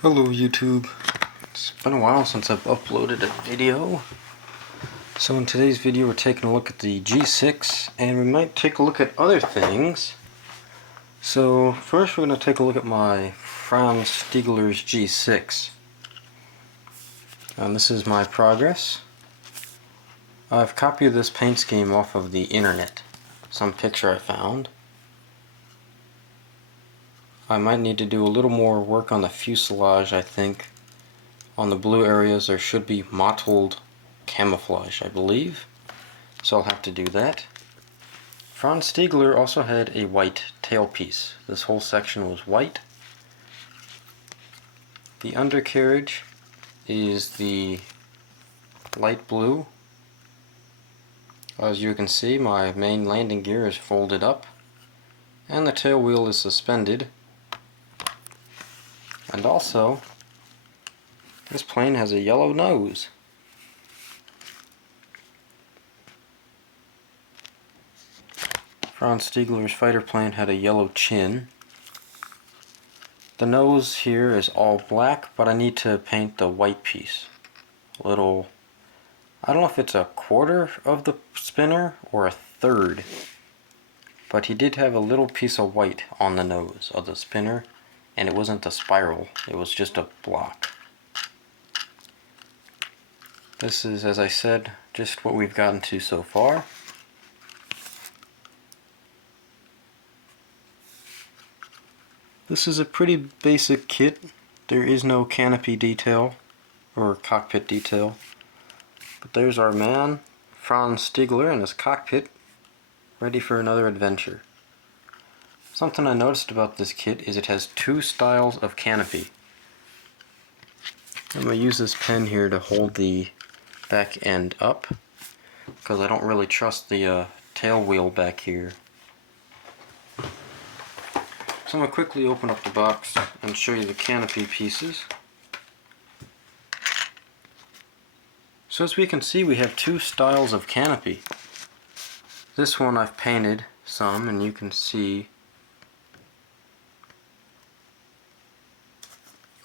Hello YouTube. It's been a while since I've uploaded a video. So in today's video we're taking a look at the G-6 and we might take a look at other things. So first we're going to take a look at my Franz Stigler's G-6. And this is my progress. I've copied this paint scheme off of the internet. Some picture I found. I might need to do a little more work on the fuselage, I think. On the blue areas there should be mottled camouflage, I believe. So I'll have to do that. Franz Stigler also had a white tailpiece. This whole section was white. The undercarriage is the light blue. As you can see, my main landing gear is folded up and the tail wheel is suspended. And also, this plane has a yellow nose. Franz Stigler's fighter plane had a yellow chin. The nose here is all black, but I need to paint the white piece. A little, I don't know if it's a quarter of the spinner or a third, but he did have a little piece of white on the nose of the spinner. And it wasn't a spiral, it was just a block. This is, as I said, just what we've gotten to so far. This is a pretty basic kit. There is no canopy detail or cockpit detail. But there's our man, Franz Stigler, in his cockpit, ready for another adventure. Something I noticed about this kit is it has two styles of canopy. I'm going to use this pen here to hold the back end up because I don't really trust the tail wheel back here. So I'm going to quickly open up the box and show you the canopy pieces. So as we can see, we have two styles of canopy. This one I've painted some and you can see.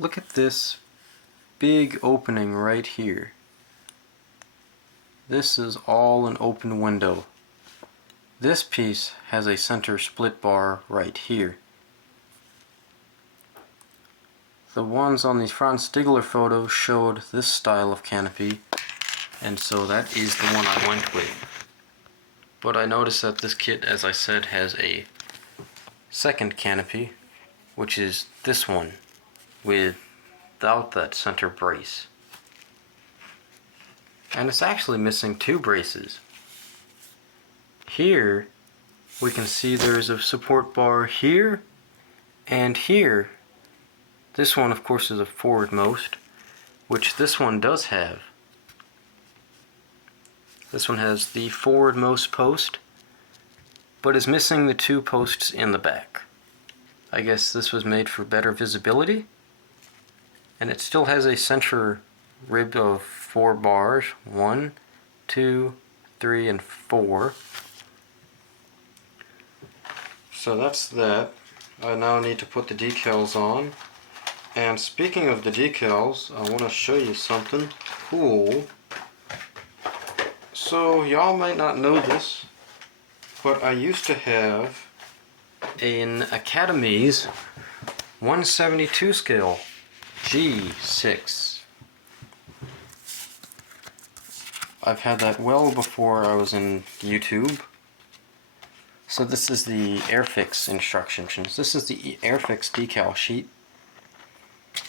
Look at this big opening right here. This is all an open window. This piece has a center split bar right here. The ones on these Franz Stigler photos showed this style of canopy, and so that is the one I went with. But I noticed that this kit, as I said, has a second canopy, which is this one, without that center brace. And it's actually missing two braces. Here we can see there's a support bar here and here. This one of course is a forwardmost, which this one does have. This one has the forwardmost post, but is missing the two posts in the back. I guess this was made for better visibility. And it still has a center rib of 4 bars. 1, 2, 3, and 4. So that's that. I now need to put the decals on. And speaking of the decals, I want to show you something cool. So y'all might not know this, but I used to have an Academy's 172 scale G-6. I've had that well before I was in YouTube. So this is the Airfix instructions. This is the Airfix decal sheet.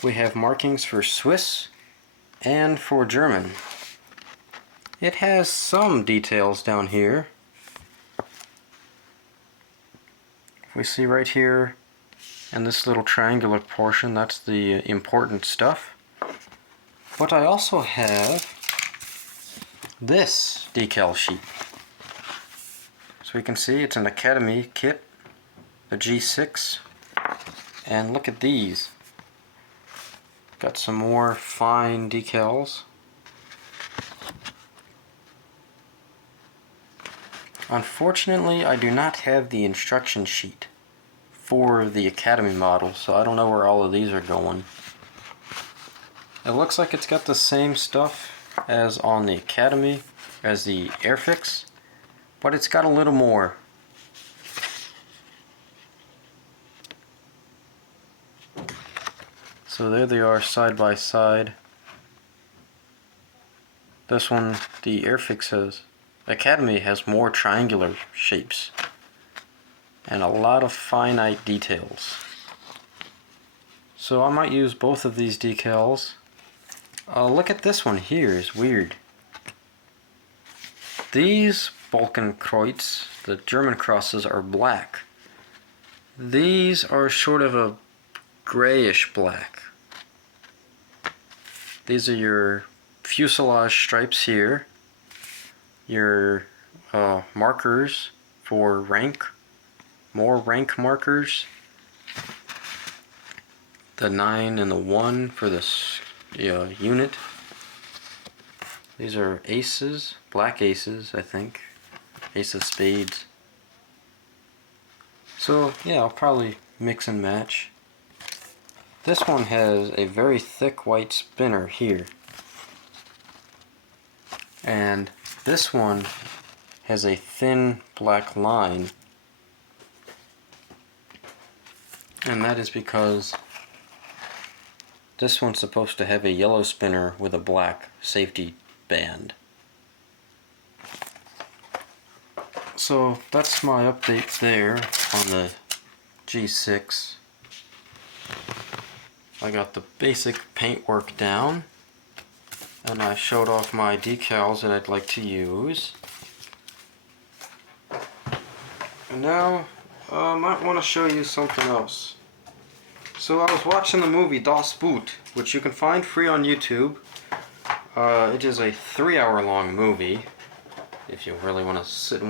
We have markings for Swiss and for German. It has some details down here. If we see right here, and this little triangular portion, that's the important stuff. But I also have this decal sheet. So you can see it's an Academy kit, the G6, and look at these. Got some more fine decals. Unfortunately, I do not have the instruction sheet for the Academy model, so I don't know where all of these are going. It looks like it's got the same stuff as on the Academy, as the Airfix, but it's got a little more. So there they are side by side. This one, the Airfix has, Academy has more triangular shapes and a lot of finite details. So I might use both of these decals. Look at this one here, it's weird. These Balkenkreuz, the German crosses, are black. These are sort of a grayish black. These are your fuselage stripes here, your markers for rank, more rank markers, the 9 and the 1 for this unit. These are aces, black aces, I think, ace of spades. So yeah, I'll probably mix and match. This one has a very thick white spinner here, and this one has a thin black line, and that is because this one's supposed to have a yellow spinner with a black safety band. So that's my update there on the G-6. I got the basic paintwork down, and I showed off my decals that I'd like to use. And now I might want to show you something else. So I was watching the movie Das Boot, which you can find free on YouTube. It is a 3-hour long movie. If you really want to sit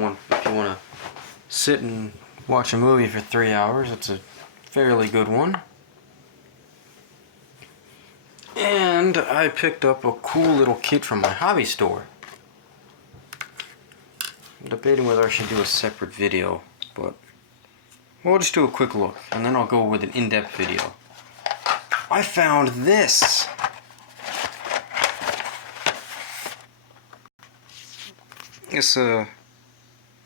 and watch a movie for 3 hours, it's a fairly good one. And I picked up a cool little kit from my hobby store. I'm debating whether I should do a separate video, but we'll just do a quick look, and then I'll go with an in-depth video. I found this! It's a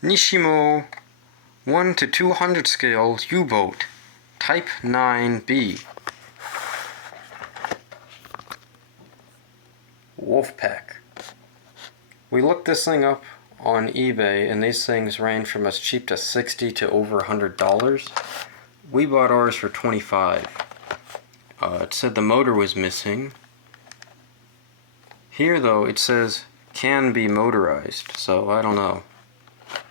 Nishimo 1 to 200 scale U-boat, Type 9B. Wolfpack. We looked this thing up on eBay, and these things range from as cheap as $60 to over $100. We bought ours for $25. It said the motor was missing. Here though it says can be motorized, so I don't know.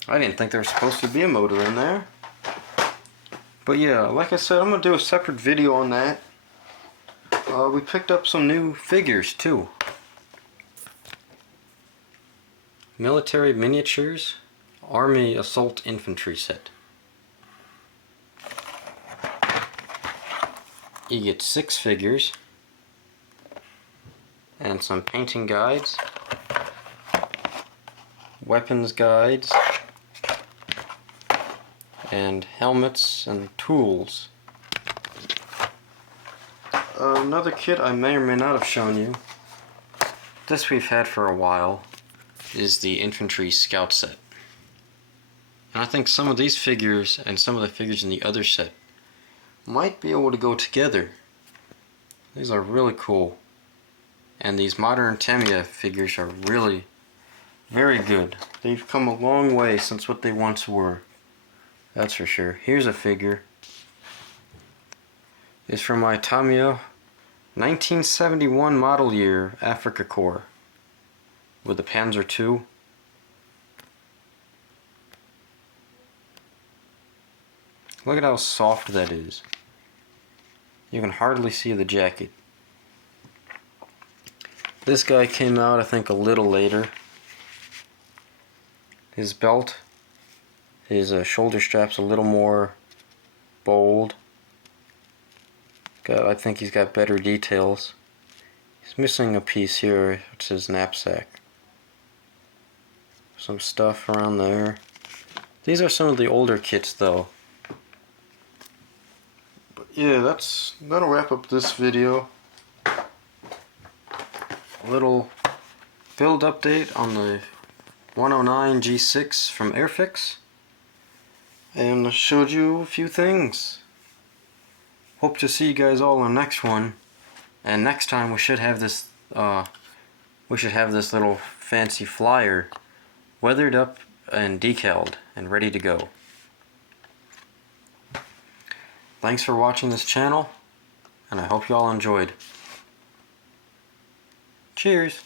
I didn't think there was supposed to be a motor in there. But yeah, like I said, I'm going to do a separate video on that. We picked up some new figures too. Military Miniatures Army Assault Infantry set. You get 6 figures and some painting guides, weapons guides, and helmets and tools. Another kit I may or may not have shown you, this we've had for a while, is the Infantry Scout set. And I think some of these figures and some of the figures in the other set might be able to go together. These are really cool. And these modern Tamiya figures are really very good. They've come a long way since what they once were. That's for sure. Here's a figure. It's from my Tamiya 1971 model year Africa Corps with the Panzer II. Look at how soft that is. You can hardly see the jacket. This guy came out, I think, a little later. His belt, his shoulder strap's a little more bold. I think he's got better details. He's missing a piece here. It's his knapsack. Some stuff around there. These are some of the older kits though. But yeah, that'll wrap up this video. little build update on the 109 G6 from Airfix, and showed you a few things. Hope to see you guys all in the next one, and next time we should have this little fancy flyer weathered up and decaled and ready to go. Thanks for watching this channel, and I hope you all enjoyed. Cheers!